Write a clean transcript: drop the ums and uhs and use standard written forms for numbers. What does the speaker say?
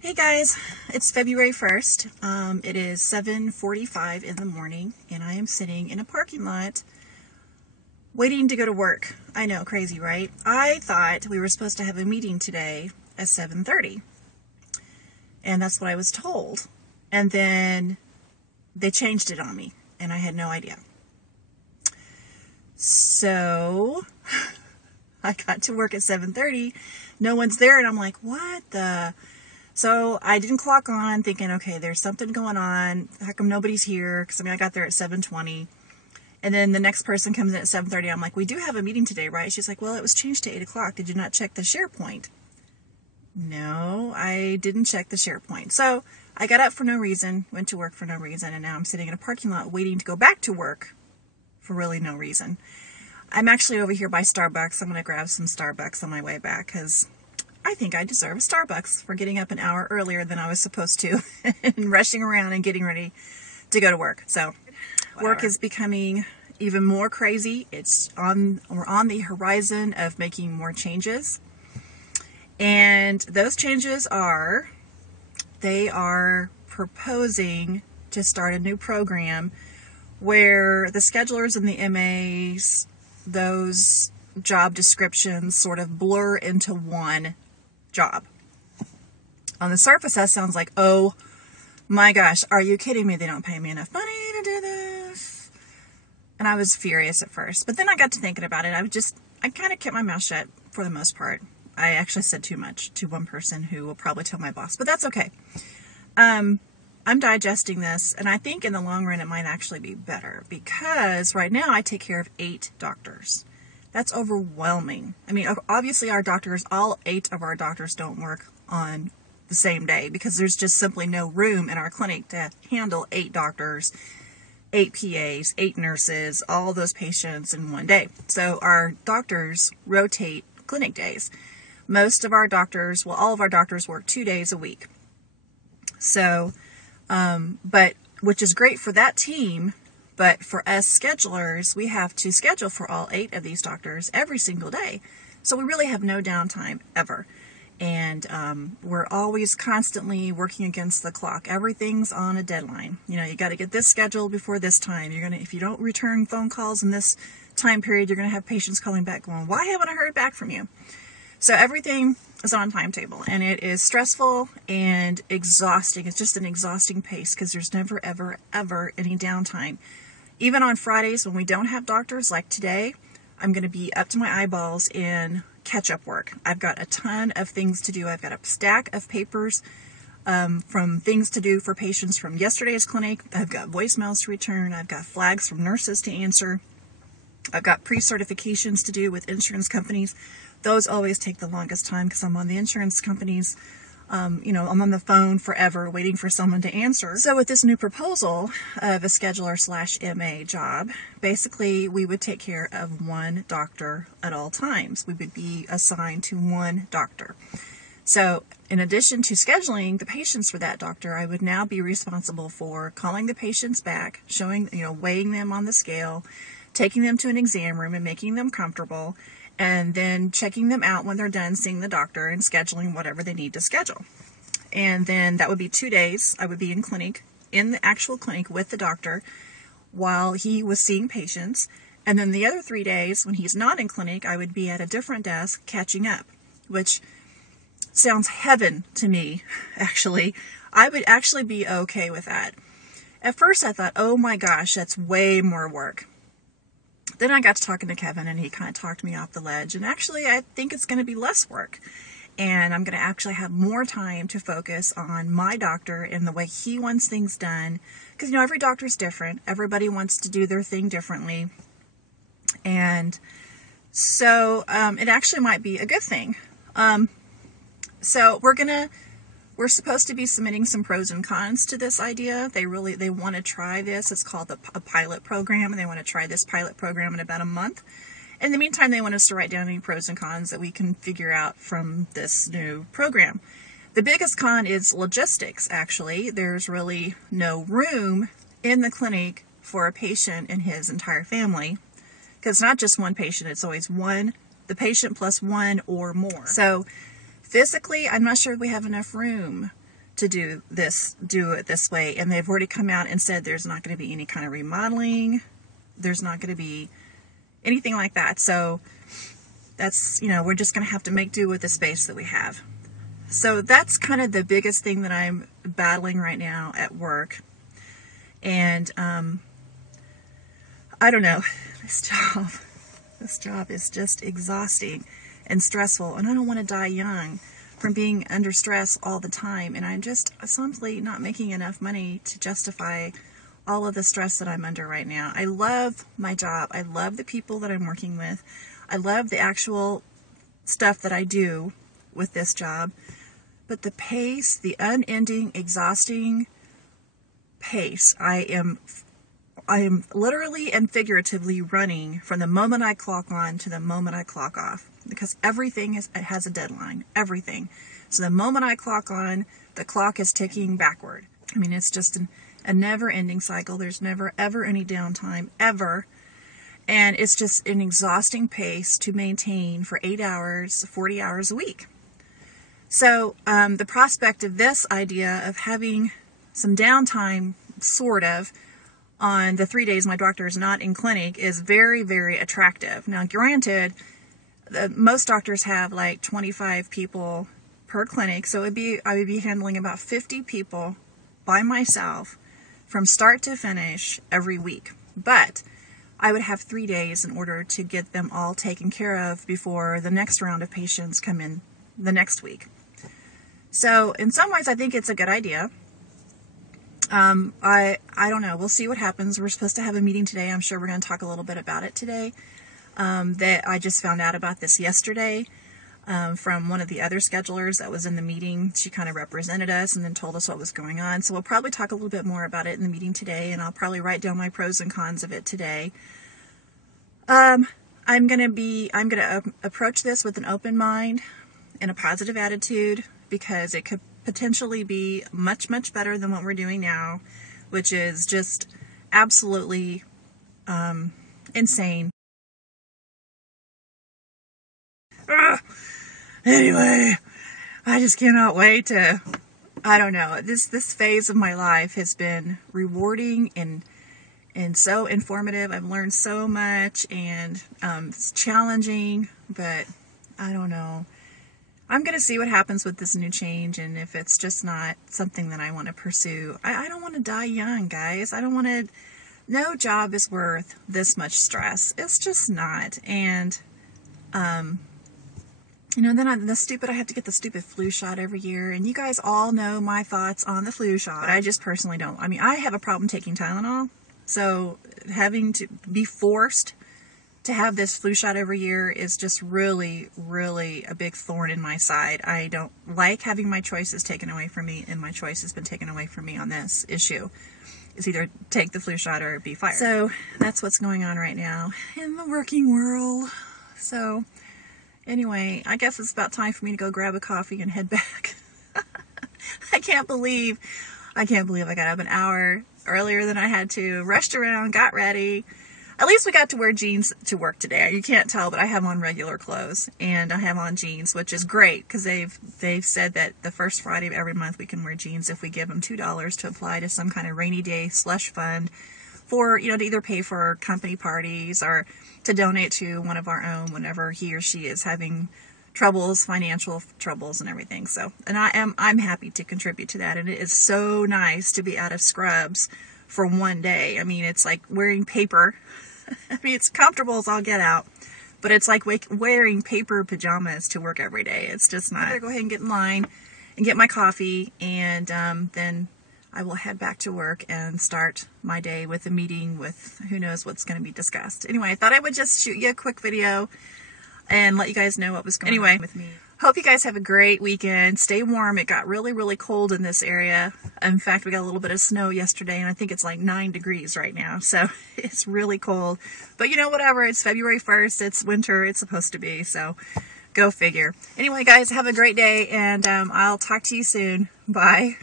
Hey guys, it's February 1st. It is 7:45 in the morning and I am sitting in a parking lot waiting to go to work. I know, crazy, right? I thought we were supposed to have a meeting today at 7:30 and that's what I was told. And then they changed it on me and I had no idea. So I got to work at 7:30. No one's there and I'm like, what the... So I didn't clock on thinking, okay, there's something going on. How come nobody's here? Because I got there at 7:20. And then the next person comes in at 7:30. I'm like, we do have a meeting today, right? She's like, well, it was changed to 8 o'clock. Did you not check the SharePoint? No, I didn't check the SharePoint. So I got up for no reason, went to work for no reason, and now I'm sitting in a parking lot waiting to go back to work for really no reason. I'm actually over here by Starbucks. I'm going to grab some Starbucks on my way back because I think I deserve a Starbucks for getting up an hour earlier than I was supposed to and rushing around and getting ready to go to work. So work is becoming even more crazy. We're on the horizon of making more changes. And those changes they are proposing to start a new program where the schedulers and the MAs, those job descriptions sort of blur into one job. On the surface, that sounds like, oh my gosh, are you kidding me? They don't pay me enough money to do this. And I was furious at first, but then I got to thinking about it. I kind of kept my mouth shut for the most part. I actually said too much to one person who will probably tell my boss, but that's okay. I'm digesting this, and I think in the long run it might actually be better because right now I take care of 8 doctors. That's overwhelming. I mean, obviously all 8 of our doctors don't work on the same day because there's just simply no room in our clinic to handle 8 doctors, 8 PAs, 8 nurses, all those patients in one day. So our doctors rotate clinic days. Most of our doctors, all of our doctors work 2 days a week. So, which is great for that team. But for us schedulers, we have to schedule for all 8 of these doctors every single day. So we really have no downtime ever. And we're always constantly working against the clock. Everything's on a deadline. You know, you got to get this scheduled before this time. If you don't return phone calls in this time period, you're going to have patients calling back going, why haven't I heard back from you? So everything is on timetable, and it is stressful and exhausting. It's just an exhausting pace because there's never, ever, ever any downtime. Even on Fridays when we don't have doctors, like today, I'm going to be up to my eyeballs in catch-up work. I've got a ton of things to do. I've got a stack of papers from things to do for patients from yesterday's clinic. I've got voicemails to return. I've got flags from nurses to answer. I've got pre-certifications to do with insurance companies. Those always take the longest time because I'm on the insurance companies. I'm on the phone forever waiting for someone to answer. So with this new proposal of a scheduler/MA job, basically we would take care of one doctor at all times. We would be assigned to one doctor. So in addition to scheduling the patients for that doctor, I would now be responsible for calling the patients back, weighing them on the scale, taking them to an exam room and making them comfortable, and then checking them out when they're done seeing the doctor and scheduling whatever they need to schedule. And then that would be 2 days. I would be in the actual clinic with the doctor while he was seeing patients. And then the other 3 days when he's not in clinic, I would be at a different desk catching up, which sounds heaven to me, actually. I would actually be okay with that. At first I thought, oh my gosh, that's way more work. Then I got to talking to Kevin and he kind of talked me off the ledge. And actually, I think it's going to be less work. And I'm going to actually have more time to focus on my doctor and the way he wants things done. Because, every doctor is different. Everybody wants to do their thing differently. And so it actually might be a good thing. So we're supposed to be submitting some pros and cons to this idea. They want to try this. It's called a pilot program, and they want to try this pilot program in about a month. In the meantime, they want us to write down any pros and cons that we can figure out from this new program. The biggest con is logistics, actually. There's really no room in the clinic for a patient and his entire family. Because it's not just one patient, it's always the patient plus one or more. So physically, I'm not sure we have enough room to do it this way. And they've already come out and said there's not going to be any kind of remodeling. There's not going to be anything like that. So that's, we're just going to have to make do with the space that we have. So that's kind of the biggest thing that I'm battling right now at work. And I don't know, this job is just exhausting and stressful, and I don't want to die young from being under stress all the time. And I'm just simply not making enough money to justify all of the stress that I'm under right now. I love my job. I love the people that I'm working with. I love the actual stuff that I do with this job. But the pace, the unending, exhausting pace, I am literally and figuratively running from the moment I clock on to the moment I clock off, because everything has a deadline, everything. So the moment I clock on, the clock is ticking backward. I mean, it's just a never-ending cycle. There's never, ever any downtime, ever. And it's just an exhausting pace to maintain for 8 hours, 40 hours a week. So the prospect of this idea of having some downtime, sort of, on the 3 days my doctor is not in clinic is very, very attractive. Now, granted, most doctors have like 25 people per clinic, so I would be handling about 50 people by myself from start to finish every week. But I would have 3 days in order to get them all taken care of before the next round of patients come in the next week. So in some ways, I think it's a good idea. I don't know. We'll see what happens. We're supposed to have a meeting today. I'm sure we're going to talk a little bit about it today. That I just found out about this yesterday from one of the other schedulers that was in the meeting. She kind of represented us and then told us what was going on. So we'll probably talk a little bit more about it in the meeting today, and I'll probably write down my pros and cons of it today. I'm going to approach this with an open mind and a positive attitude, because it could potentially be much, much better than what we're doing now, which is just absolutely insane. Anyway, I just cannot wait to, I don't know, this phase of my life has been rewarding and so informative. I've learned so much, and it's challenging, but I don't know. I'm going to see what happens with this new change, and if it's just not something that I want to pursue. I don't want to die young, guys. I don't want to, no job is worth this much stress. It's just not. And, then I have to get the stupid flu shot every year, and you guys all know my thoughts on the flu shot. But I just personally don't. I mean, I have a problem taking Tylenol, so having to be forced to have this flu shot every year is just really, really a big thorn in my side. I don't like having my choices taken away from me, and my choice has been taken away from me on this issue. It's either take the flu shot or be fired. So that's what's going on right now in the working world. So anyway, I guess it's about time for me to go grab a coffee and head back. I can't believe I got up an hour earlier than I had to, rushed around, got ready. At least we got to wear jeans to work today. You can't tell, but I have on regular clothes, and I have on jeans, which is great, because they've said that the first Friday of every month we can wear jeans if we give them $2 to apply to some kind of rainy day slush fund for, to either pay for company parties or to donate to one of our own whenever he or she is having troubles, financial troubles and everything. So, and I'm happy to contribute to that, and it is so nice to be out of scrubs for one day. I mean, it's like wearing paper. I mean, it's comfortable as all get out, but it's like wearing paper pajamas to work every day. It's just not. I better go ahead and get in line and get my coffee, and then I will head back to work and start my day with a meeting with who knows what's going to be discussed. Anyway, I thought I would just shoot you a quick video and let you guys know what was going on with me. Hope you guys have a great weekend. Stay warm. It got really, really cold in this area. In fact, we got a little bit of snow yesterday, and I think it's like 9 degrees right now. So it's really cold. But whatever. It's February 1st. It's winter. It's supposed to be. So go figure. Anyway, guys, have a great day, and I'll talk to you soon. Bye.